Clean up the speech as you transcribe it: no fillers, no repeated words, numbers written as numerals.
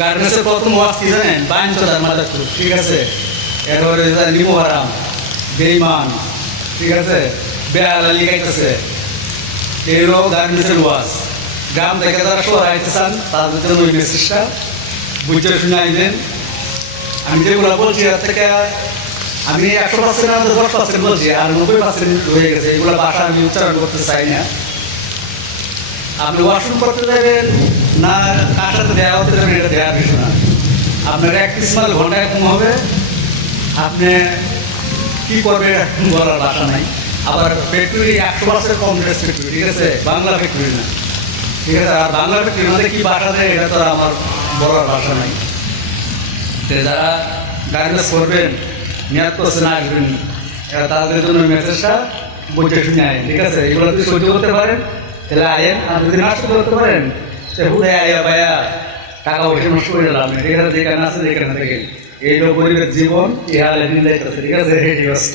গার্মেন্টসের প্রথম ওয়াজ কি জানেন? বাইন চোদার মাথা খুব, ঠিক আছে। এরপরে নিমো হারাম, বেইমান, ঠিক আছে, বেহালা লিখাইতেছে। এই হলো গার্মেন্টসের ওয়াজ। গ্রাম থেকে যারা শহরে আইতে চান তাদের জন্য ওই মেসেজটা বুঝে শুনে আইবেন। আমি যেগুলো বলছি এর থেকে আমি 100% আমাদের 10% বলছি, আর 90% হয়ে গেছে। এগুলো ভাষা আমি উচ্চারণ করতে চাই না। আপনি ওয়াশরুম করতে যাবেন না কাটাতে দেওয়া হতে যাবেন, এটা দেওয়ার বিষয় না। আপনার 31 মাইল ঘন্টায় কম হবে, আপনি কী করবে বলার ভাষা নাই। আবার ফ্যাক্টরি 100% কম ড্রেস ফ্যাক্টরি, ঠিক আছে, বাংলা ফ্যাক্টরি না, ঠিক আছে। আর বাংলা ফ্যাক্টরির মধ্যে কী ভাষা দেয় এটা তো আমার বলার ভাষা নাই। যারা গার্মেন্টস করবেন মেয়াদ করছেন আসবেন, তাদের জন্য মেসেজটা বুঝে শুনে আয়েন, ঠিক আছে। এগুলো যদি সহ্য করতে পারেন তাহলে আয়েন, আর যদি না সহ্য করতে পারেন তাহলে হুড়ে আয়া ভাইয়া টাকা পয়সা নষ্ট করে দিলাম, ঠিক আছে। যেখানে আছে যেখানে থাকেন। এই লোক গরিবের জীবন এই হালে দিন যাইতেছে, ঠিক আছে। এই ব্যস্ত